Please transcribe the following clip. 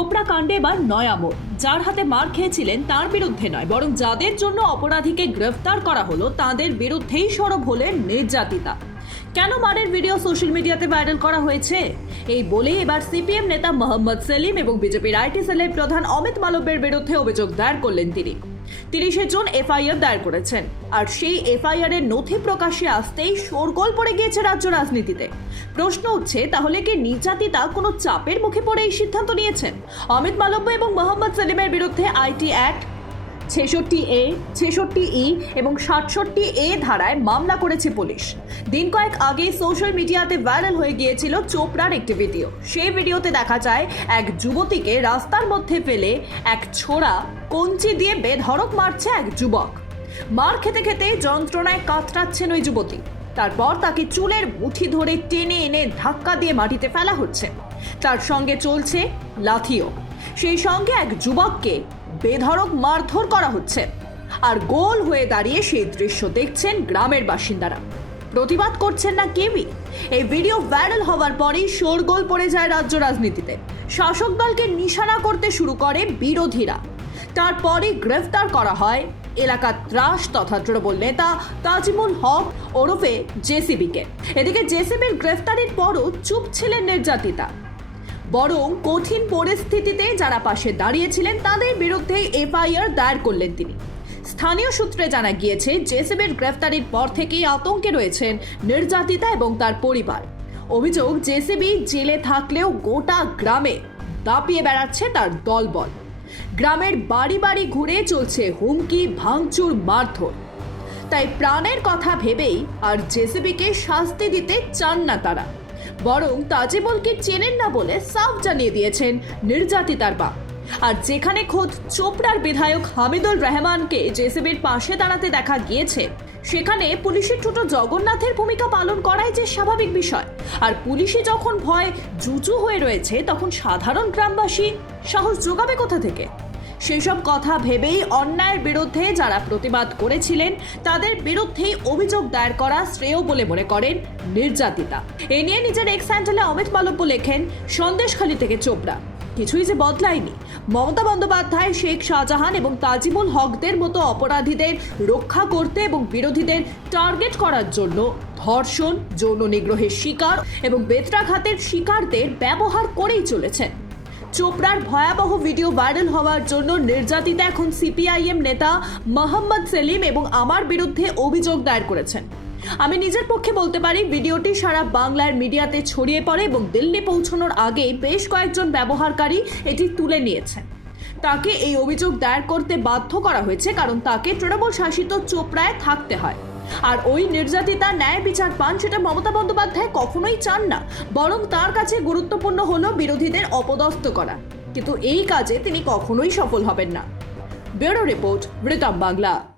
চোপড়া কাণ্ডে এবার নয়ামোড় যার হাতে মার খেয়েছিলেন তার বিরুদ্ধে নয়, বরং যাদের জন্য অপরাধীকে গ্রেফতার করা হলো, তাদের বিরুদ্ধেই সরব হলেন নির্যাতিতা। কেন মারের ভিডিও সোশ্যাল মিডিয়াতে ভাইরাল করা হয়েছে? এই বলেই এবার সিপিএম নেতা মোহাম্মদ সেলিম এবং বিজেপির আইটি সেলের প্রধান অমিত মালব্যের বিরুদ্ধে অভিযোগ দায়ের করলেন তিনি। তিরিশে জন এফআইআর দায়ের করেছেন। আর সেই এফআইআর এর নথি প্রকাশে আসতেই শোরগোল পড়ে গিয়েছে রাজ্য রাজনীতিতে। প্রশ্ন উঠছে, তাহলে কি নির্যাতিতা কোনো চাপের মুখে পড়ে এই সিদ্ধান্ত নিয়েছেন? অমিত মালব্য এবং মোহাম্মদ সেলিমের বিরুদ্ধে আইটি অ্যাক্ট ছেষট্টি এ, ছেষট্টি ই এবং সাতষট্টি এ ধারায় মামলা করেছে পুলিশ। দিন কয়েক আগে সোশ্যাল মিডিয়াতে ভাইরাল হয়ে গিয়েছিল চোপড়ার একটি ভিডিও। সেই ভিডিওতে দেখা যায়, এক যুবতীকে রাস্তার মধ্যে ফেলে এক ছোড়া কঞ্চি দিয়ে বেধড়ক মারছে এক যুবক। মার খেতে খেতে যন্ত্রণায় কাতরাচ্ছেন ওই যুবতী। তারপর তাকে চুলের মুঠি ধরে টেনে এনে ধাক্কা দিয়ে মাটিতে ফেলা হচ্ছে। তার সঙ্গে চলছে লাথিও। সেই সঙ্গে এক যুবককে বেধড়ক মারধর করা হচ্ছে। আর গোল হয়ে দাঁড়িয়ে সেই দৃশ্য দেখছেন গ্রামের বাসিন্দারা। প্রতিবাদ করছেন না কেউই। এই ভিডিও ভাইরাল হওয়ার পরেই শোরগোল পড়ে যায় রাজ্য রাজনীতিতে। শাসক দলকে নিশানা করতে শুরু করে বিরোধীরা। তারপরে গ্রেফতার করা হয় এলাকার ত্রাস তথা তৃণমূল নেতা তাজিমুল হক ওরফে জেসিবিকে। এদিকে জেসিবির গ্রেফতারির পরও চুপ ছিলেন নির্যাতিতা। বরং কঠিন পরিস্থিতিতে যারা পাশে দাঁড়িয়েছিলেন, তাদের বিরুদ্ধে এফআইআর দায়ের করলেন তিনি। স্থানীয় সূত্রে জানা গিয়েছে, জেসিবির গ্রেফতারির পর থেকেই আতঙ্কে রয়েছেন নির্যাতিতা এবং তার পরিবার। অভিযোগ, জেসিবি জেলে থাকলেও গোটা গ্রামে দাপিয়ে বেড়াচ্ছে তার দলবল। গ্রামের বাড়ি বাড়ি ঘুরে চলছে হুমকি, ভাঙচুর, মারধর। তাই প্রাণের কথা ভেবেই আর জেসিবিকে শাস্তি দিতে চান না তারা। বরং তাজিবুলকে চেনেন না বলে সাফ জানিয়ে দিয়েছেন নির্যাতিতার বাপ। আর যেখানে খোদ চোপড়ার বিধায়ক হামিদুল রহমানকে জেসিবির পাশে দাঁড়াতে দেখা গিয়েছে, সেখানে পুলিশের ছোট জগন্নাথের ভূমিকা পালন করাই যে স্বাভাবিক বিষয়। আর পুলিশে যখন ভয় জুজু হয়ে রয়েছে, তখন সাধারণ গ্রামবাসী সাহস যোগাবে কোথা থেকে? সেসব কথা ভেবেই অন্যায়ের বিরুদ্ধে যারা প্রতিবাদ করেছিলেন, তাদের বিরুদ্ধেই অভিযোগ দায়ের করা শ্রেয় বলে মনে করেন নির্যাতিতা। এ নিয়ে নিজের এক্স হ্যান্ডেলে অমিত মালব্য লেখেন, সন্দেশখালী থেকে চোপড়া। কিছুই যে বদলায়নি। মমতা বন্দ্যোপাধ্যায়, শেখ শাহজাহান এবং তাজিমুল হকদের মতো অপরাধীদের রক্ষা করতে এবং বিরোধীদের টার্গেট করার জন্য ধর্ষণ, যৌন নিগ্রহের শিকার এবং বেত্রাঘাতের শিকারদের ব্যবহার করেই চলেছেন। চোপড়ার ভয়াবহ ভিডিও ভাইরাল হওয়ার জন্য নির্যাতিতা এখন সিপিআইএম নেতা মোহাম্মদ সেলিম এবং আমার বিরুদ্ধে অভিযোগ দায়ের করেছেন। আমি নিজের পক্ষে বলতে পারি, ভিডিওটি সারা বাংলার মিডিয়াতে ছড়িয়ে পড়ে এবং দিল্লি পৌঁছানোর আগেই বেশ কয়েকজন ব্যবহারকারী এটি তুলে নিয়েছেন তাকে এই অভিযোগ দায়ের করতে বাধ্য করা হয়েছে, কারণ তাকে তৃণমূল শাসিত চোপড়ায় থাকতে হয়। আর ওই নির্যাতিতা ন্যায় বিচার পান সেটা মমতা বন্দ্যোপাধ্যায় কখনোই চান না। বরং তার কাছে গুরুত্বপূর্ণ হলো বিরোধীদের অপদস্থ করা। কিন্তু এই কাজে তিনি কখনোই সফল হবেন না। ব্যুরো রিপোর্ট বৃতম বাংলা।